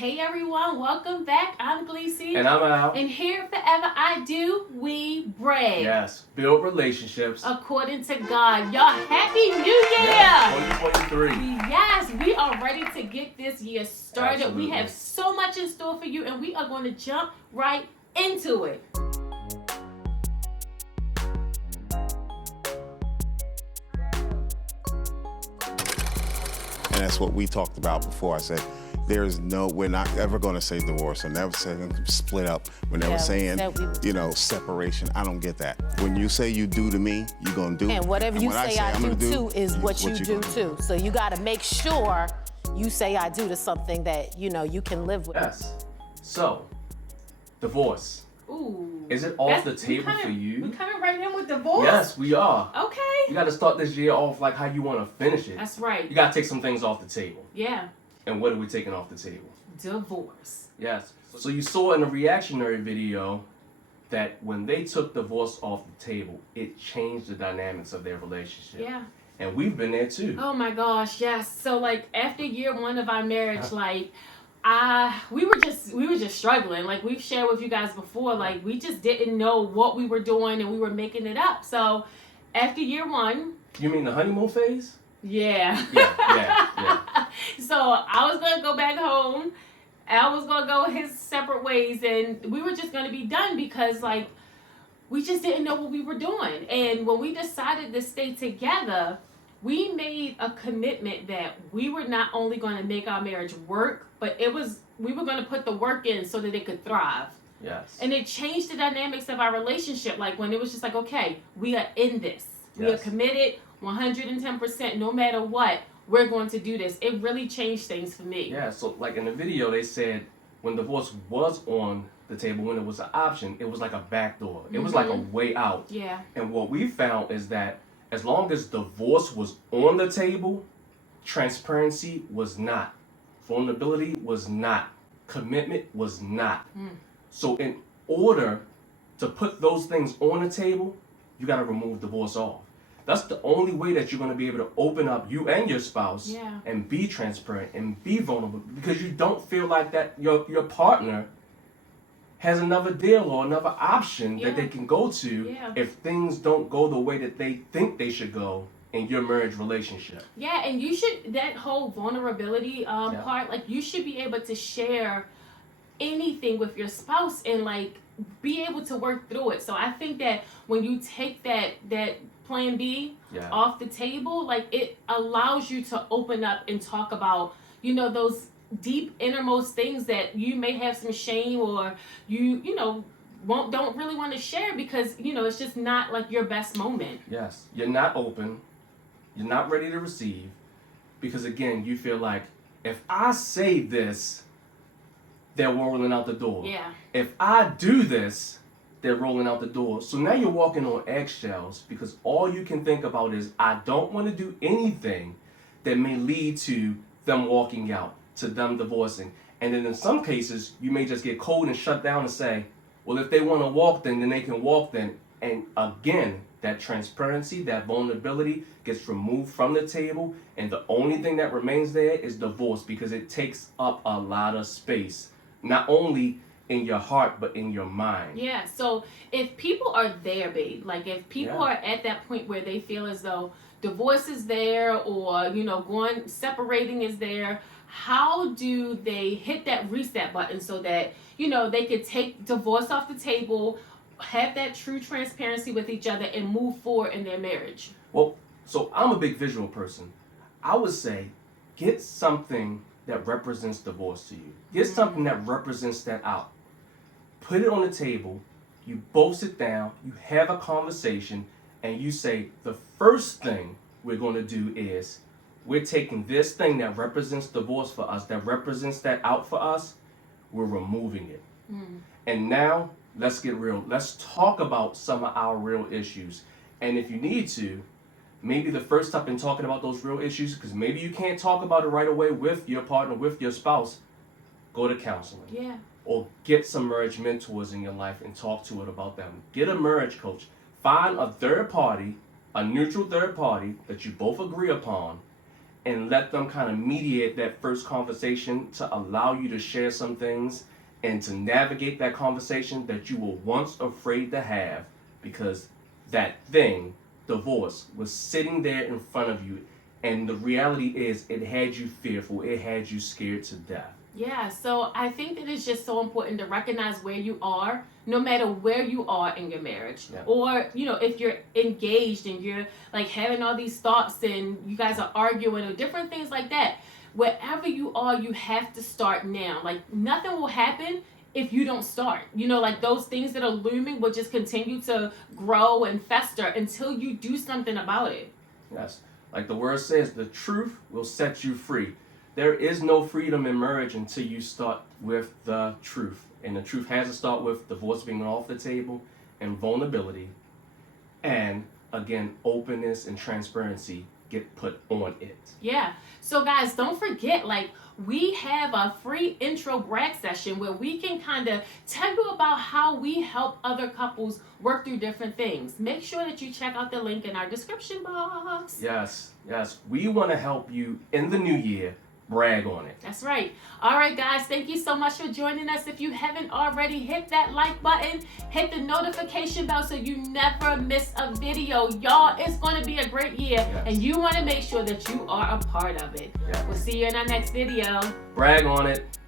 Hey everyone, welcome back. I'm Gleesy. And I'm Al. And here, forever I do, we brag. Yes, build relationships. According to God. Y'all, Happy New Year! Yes, 2023. Yes, we are ready to get this year started. Absolutely. We have so much in store for you, and we are going to jump right into it. And that's what we talked about before. I said, we're not ever going to say divorce. I'm never saying split up. We're never saying, separation. I don't get that. When you say you do to me, you're going to do. And whatever you say I do too is what you do too. So you got to make sure you say I do to something that, you can live with. Yes. So, divorce. Ooh. Is it off the table for you? We coming right in with divorce? Yes, we are. Okay. You got to start this year off like how you want to finish it. That's right. You got to take some things off the table. Yeah. And what are we taking off the table? Divorce. Yes. So you saw in a reactionary video that when they took divorce off the table, it changed the dynamics of their relationship. Yeah. And we've been there too. Oh my gosh, yes. So after year one of our marriage, we were just struggling. Like we've shared with you guys before, we just didn't know what we were doing and we were making it up. So after year one. You mean the honeymoon phase? Yeah. Yeah. So I was going to go back home. Al was going to go his separate ways, and we were just going to be done because we just didn't know what we were doing. And when we decided to stay together, we made a commitment that we were not only going to make our marriage work, but we were going to put the work in so that it could thrive. Yes. And it changed the dynamics of our relationship. When it was just okay, we are in this. We are committed 110%, no matter what, we're going to do this. It really changed things for me. Yeah, so in the video, they said when divorce was on the table, when it was an option, it was like a back door. It was like a way out. Yeah. And what we found is that as long as divorce was on the table, transparency was not. Vulnerability was not. Commitment was not. So in order to put those things on the table, you got to remove divorce off. That's the only way that you're going to be able to open up you and your spouse and be transparent and be vulnerable, because you don't feel like that your partner has another deal or another option that they can go to if things don't go the way that they think they should go in your marriage relationship. Yeah, and you should, that whole vulnerability part, you should be able to share anything with your spouse and be able to work through it. So I think that when you take that plan B off the table, it allows you to open up and talk about, those deep innermost things that you may have some shame or don't really want to share because, it's just not your best moment. Yes. You're not open. You're not ready to receive because, again, you feel like if I say this, they're rolling out the door. Yeah. If I do this, they're rolling out the door. So now you're walking on eggshells because all you can think about is, I don't want to do anything that may lead to them walking out, to them divorcing. And then in some cases, you may just get cold and shut down and say, well, if they want to walk, then they can walk then. And again, that transparency, that vulnerability gets removed from the table. And the only thing that remains there is divorce because it takes up a lot of space, not only in your heart, but in your mind. Yeah, so if people are there, babe, if people are at that point where they feel as though divorce is there or, separating is there, how do they hit that reset button so that, they could take divorce off the table, have that true transparency with each other and move forward in their marriage? Well, so I'm a big visual person. I would say get something that represents divorce to you. Get something that represents that out. Put it on the table, you both sit down, you have a conversation, and you say, the first thing we're going to do is we're taking this thing that represents divorce for us, that represents that out for us, we're removing it. And now, let's get real. Let's talk about some of our real issues. And if you need to, maybe the first step in talking about those real issues, because maybe you can't talk about it right away with your partner, with your spouse, go to counseling. Yeah. Or get some marriage mentors in your life and talk to it about them. Get a marriage coach. Find a third party, a neutral third party that you both agree upon, and let them kind of mediate that first conversation to allow you to share some things and to navigate that conversation that you were once afraid to have, because that thing, divorce, was sitting there in front of you, and the reality is it had you fearful, it had you scared to death. Yeah, so I think that it's just so important to recognize where you are, no matter where you are in your marriage. Yeah. Or, you know, if you're engaged and you're like having all these thoughts and you guys are arguing or different things like that. Wherever you are, you have to start now. Like, nothing will happen if you don't start. You know, like those things that are looming will just continue to grow and fester until you do something about it. Yes. Like the word says, the truth will set you free. There is no freedom in marriage until you start with the truth. And the truth has to start with divorce being off the table and vulnerability. And again, openness and transparency get put on it. Yeah. So guys, don't forget, like, we have a free intro brag session where we can kind of tell you about how we help other couples work through different things. Make sure that you check out the link in our description box. Yes. We want to help you in the new year. Brag on it. That's right. All right, guys, thank you so much for joining us. If you haven't already, hit that like button, hit the notification bell so you never miss a video. Y'all, it's going to be a great year, yes. And you want to make sure that you are a part of it. Yes. We'll see you in our next video. Brag on it.